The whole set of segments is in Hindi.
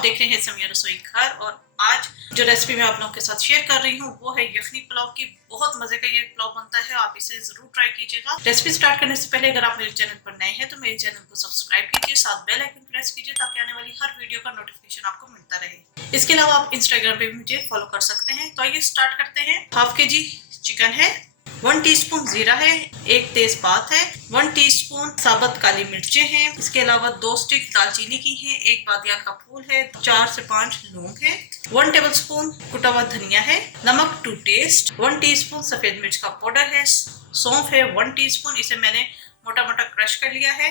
आप देख रहे हैं समिया रसोई घर और आज जो रेसिपी मैं आप लोगों के साथ शेयर कर रही हूँ वो है यखनी पुलाव की। बहुत मजे का ये पुलाव बनता है, आप इसे जरूर ट्राई कीजिएगा। रेसिपी स्टार्ट करने से पहले अगर आप मेरे चैनल पर नए हैं तो मेरे चैनल को सब्सक्राइब कीजिए, साथ बेल आइकन प्रेस कीजिए ताकि आने वाली हर वीडियो का नोटिफिकेशन आपको मिलता रहे। इसके अलावा आप इंस्टाग्राम पे भी मुझे फॉलो कर सकते हैं। तो आइए स्टार्ट करते हैं। हाफ के जी चिकन है, 1 टीस्पून जीरा है, 1 तेजपात है, 1 टीस्पून साबुत काली मिर्चें हैं। इसके अलावा 2 स्टिक दालचीनी की है, 1 बादियान का फूल है, 4 से 5 लौंग है, 1 टेबलस्पून कुटा हुआ धनिया है, नमक टू टेस्ट, 1 टीस्पून सफेद मिर्च का पाउडर है, सौंफ है 1 टीस्पून, इसे मैंने मोटा मोटा क्रश कर लिया है,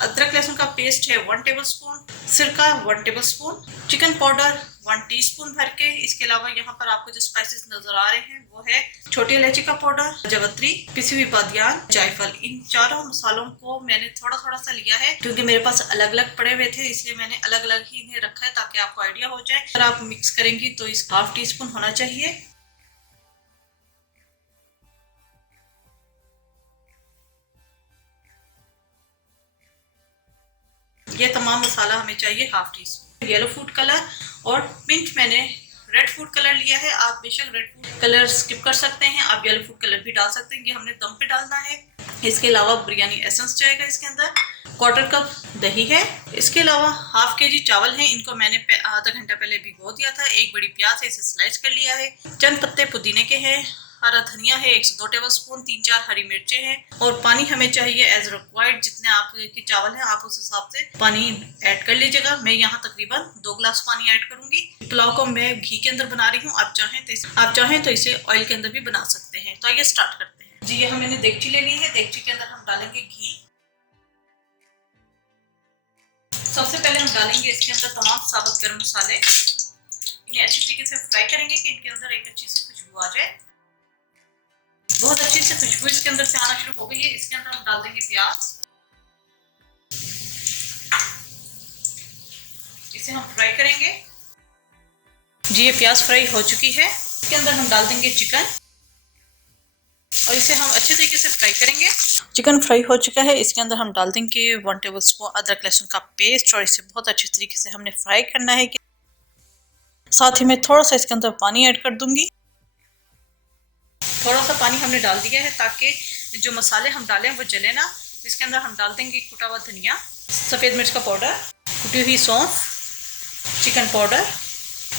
अदरक लहसुन का पेस्ट है 1 टेबलस्पून, सिरका 1 टेबलस्पून, चिकन पाउडर 1 टीस्पून भर के। इसके अलावा यहाँ पर आपको जो स्पाइसेस नजर आ रहे हैं वो है छोटी इलायची का पाउडर, जावित्री, पिसी हुई बादियान, जायफल। इन चारों मसालों को मैंने थोड़ा थोड़ा सा लिया है क्योंकि मेरे पास अलग अलग पड़े हुए थे, इसलिए मैंने अलग अलग ही इन्हें रखा है ताकि आपको आइडिया हो जाए। अगर आप मिक्स करेंगी तो इस ½ टीस्पून होना चाहिए। ये तमाम मसाला हमें चाहिए ½ टीस्पून। येलो फूड कलर और पिंक मैंने रेड फूड कलर लिया है। आप बेशक रेड फूड कलर स्किप कर सकते हैं, आप येलो फूड कलर भी डाल सकते हैं, ये हमने दम पे डालना है। इसके अलावा बिरयानी एसेंस जाएगा इसके अंदर, 1/4 कप दही है। इसके अलावा ½ केजी चावल है, इनको मैंने आधा घंटा पहले भिगो दिया था। 1 बड़ी प्याज है, इसे स्लाइस कर लिया है। चंद पत्ते पुदीने के हैं, हरा धनिया है 102 टेबलस्पून, 3-4 हरी मिर्चें हैं और पानी हमें चाहिए एज रिक्वायर्ड। जितने आपके चावल हैं आप उस हिसाब से पानी ऐड कर लीजिएगा। मैं यहाँ तकरीबन 2 गिलास पानी ऐड करूंगी। पुलाव को मैं घी के अंदर बना रही हूँ, आप चाहें तो इसे ऑयल के अंदर भी बना सकते हैं। तो आइए स्टार्ट करते हैं। जी यहाँ मैंने देगची ले ली है, देगची के अंदर हम डालेंगे घी। सबसे पहले हम डालेंगे इसके अंदर तमाम साबुत गर्म मसाले, इन्हें अच्छी तरीके से फ्राई करेंगे कि इनके अंदर एक अच्छी सी खुशबू आ जाए। बहुत अच्छी से खुशबू इसके अंदर से आना शुरू हो गई है। इसके अंदर हम डाल देंगे प्याज, इसे हम फ्राई करेंगे। जी ये प्याज फ्राई हो चुकी है। इसके अंदर हम डाल देंगे चिकन और इसे हम अच्छे तरीके से फ्राई करेंगे। चिकन फ्राई हो चुका है, इसके अंदर हम डाल देंगे 1 टेबलस्पून अदरक लहसुन का पेस्ट और इसे बहुत अच्छे तरीके से हमने फ्राई करना है। साथ ही मैं थोड़ा सा इसके अंदर पानी ऐड कर दूंगी। थोड़ा सा पानी हमने डाल दिया है ताकि जो मसाले हम डालें वो जले ना। इसके अंदर हम डाल देंगे कुटा हुआ धनिया, सफ़ेद मिर्च का पाउडर, कुटी हुई सौंफ, चिकन पाउडर,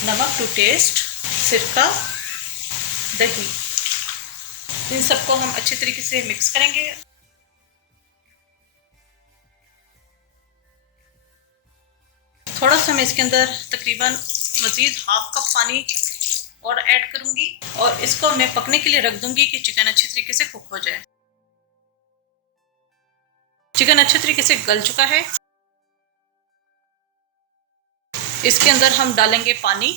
नमक टू टेस्ट, सिरका, दही। इन सबको हम अच्छे तरीके से मिक्स करेंगे। थोड़ा सा मैं इसके अंदर तकरीबन मज़ीद ½ कप पानी और ऐड करूंगी और इसको मैं पकने के लिए रख दूंगी कि चिकन अच्छी तरीके से कुक हो जाए। चिकन अच्छे तरीके से गल चुका है। इसके अंदर हम डालेंगे पानी।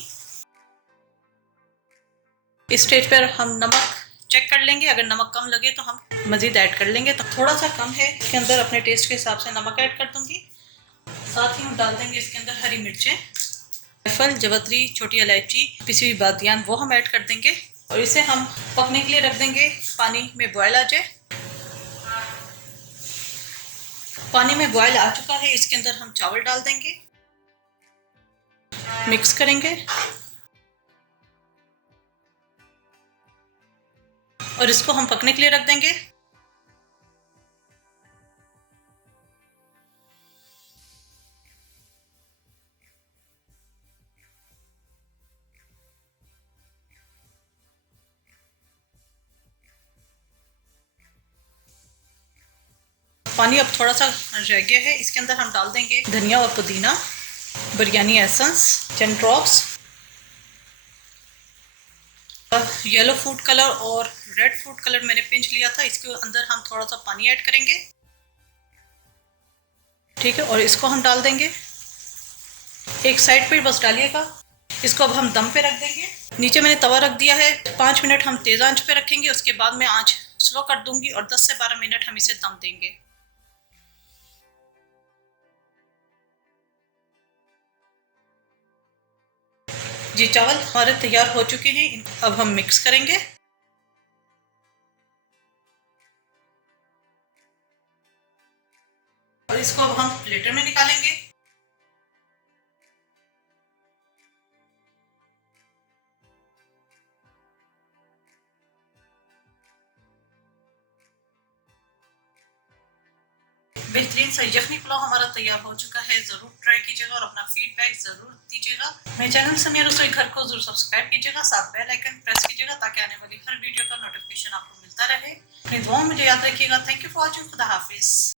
इस स्टेज पर हम नमक चेक कर लेंगे, अगर नमक कम लगे तो हम मज़ीद ऐड कर लेंगे। तो थोड़ा सा कम है, इसके अंदर अपने टेस्ट के हिसाब से नमक ऐड कर दूंगी। साथ ही हम डाल देंगे इसके अंदर हरी मिर्चें, जायफल, जावित्री, छोटी इलायची, पिसी हुई बादियान, वो हम ऐड कर देंगे और इसे हम पकने के लिए रख देंगे। पानी में बॉयल आ जाए। पानी में बॉयल आ चुका है, इसके अंदर हम चावल डाल देंगे, मिक्स करेंगे और इसको हम पकने के लिए रख देंगे। पानी अब थोड़ा सा रह गया है, इसके अंदर हम डाल देंगे धनिया और पुदीना, biryani essence, 10 drops, yellow food colour और रेड फूड कलर मैंने पिंच लिया था। इसके अंदर हम थोड़ा सा पानी ऐड करेंगे, ठीक है, और इसको हम डाल देंगे। एक साइड पे बस डालिएगा। इसको अब हम दम पे रख देंगे। नीचे मैंने तवा रख दिया है, 5 मिनट हम तेज आंच पे रखेंगे, उसके बाद मैं आंच स्लो कर दूंगी और 10 से 12 मिनट हम इसे दम देंगे। जी चावल हमारे तैयार हो चुके हैं, अब हम मिक्स करेंगे। और इसको अब हम प्लेटर में निकालेंगे। बेहतरीन सा यखनी पुलाव हमारा तैयार हो चुका है। जरूर ट्राई कीजिएगा और अपना फीडबैक जरूर दीजिएगा। मेरे चैनल से मेरे रसोई घर को जरूर सब्सक्राइब कीजिएगा, साथ बेल आइकन प्रेस कीजिएगा ताकि आने वाली हर वीडियो का नोटिफिकेशन आपको मिलता रहे। अपनी दुआओं में मुझे याद रखिएगा। Thank you for watching. खुदा हाफिज।